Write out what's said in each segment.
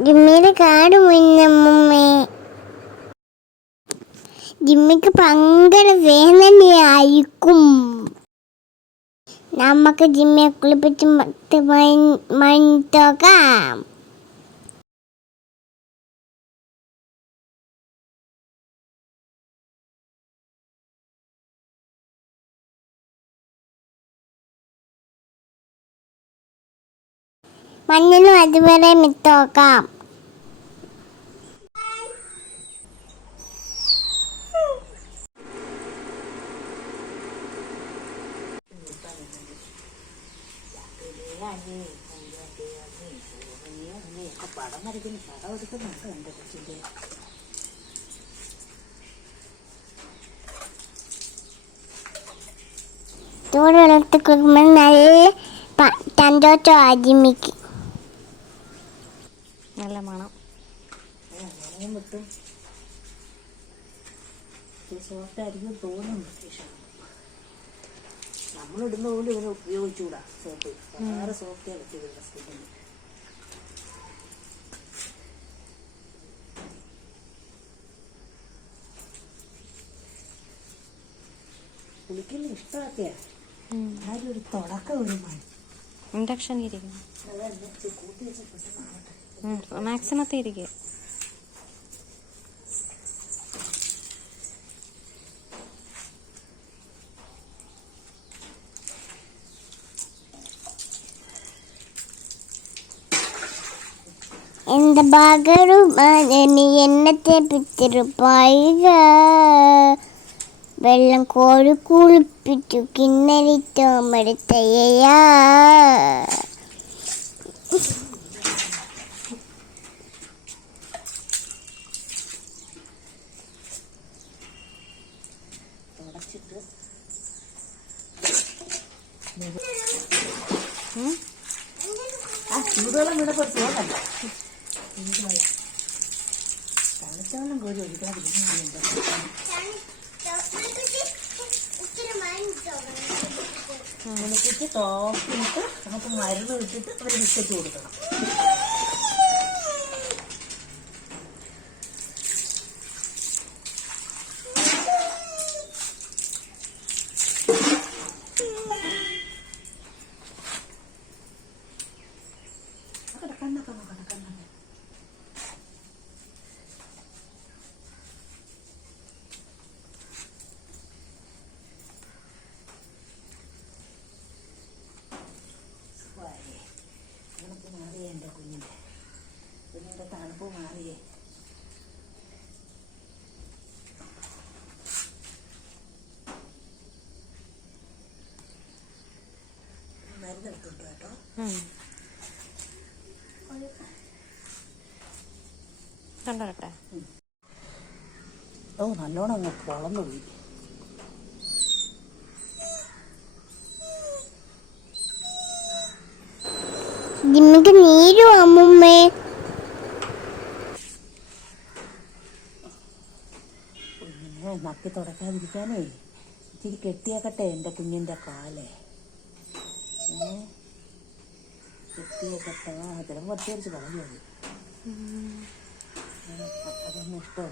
ജിമ്മിയുടെ കാട് മുന്നമ്മേ ജിമ്മിക്ക് ഭയങ്കര വേദനയായിരിക്കും. നമുക്ക് ജിമ്മിയെ കുളിപ്പിച്ച് പത്ത് മണിത്തോക്കാം മഞ്ഞളും അതുവരെ മിത്തോക്കാം. ചൂടുവെള്ളത്തിൽ കുടുംബം നല്ല സന്തോഷം ആജിമിക്ക് നല്ല മണം. സോഫ്റ്റ് ആയിരിക്കും തോന്നുന്നു നമ്മളിടുന്ന പോലെ ഇവന് ഉപയോഗിച്ചുകൂടാ സോപ്പ് വളരെ സോഫ്റ്റ് വെച്ചിരുന്ന സ്കിന്നിന് കുളിക്കുന്ന ഇഷ്ടമൊക്കെയാ? ആരും ഒരു തുടക്കം ഒരു മണി. ഇൻഡക്ഷൻ ഇരിക്കുന്നു. മാക്സിമത്തെ ഇരിക്കുക നീ എന്നത്തെ പിത്തിരുപ്പായിക വെള്ളം കോഴി കുളിപ്പിച്ചു കിന്നരിത്തോ തുടച്ചിട്ട് ആ ഇവിടെ കുറച്ച് പോകണ്ട ചൂടുവെള്ളം കോരി ഒഴിക്കാതിരിക്കുന്നുണ്ട് കുളിപ്പിച്ച് തോപ്പിട്ട് നമുക്ക് മരുന്ന് വിട്ടിട്ട് ഒരു ബിസ്ക്കറ്റ് കൊടുക്കണം. കണ്ണൊക്കെ. സുഖമായി. തണുപ്പ് മാറിയേ എന്റെ കുഞ്ഞിന്റെ കുഞ്ഞിന്റെ തണുപ്പ് മാറിയേ മരുന്ന് എടുത്തോണ്ട് കേട്ടോ കണ്ടോട്ടെ ഓ നല്ലോണം അങ്ങ് പൊളന്നു പോയി. ജിമ്മിക്ക് നീരും അമ്മുമ്മേ. കുഞ്ഞിനെ നക്കി തുടക്കാതിരിക്കാനേ ഇച്ചിരി കെട്ടിയാക്കട്ടെ എന്റെ കുഞ്ഞിന്റെ കാലേ. കെട്ടിയാക്കട്ടെ. ചിലപ്പോൾ കുറച്ച് കളഞ്ഞു ഇത്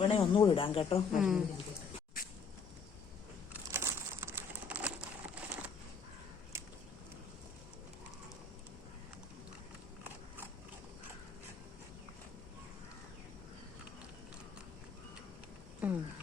വേണേ ഒന്നുകൂടി ഇടാം കേട്ടോ Mm.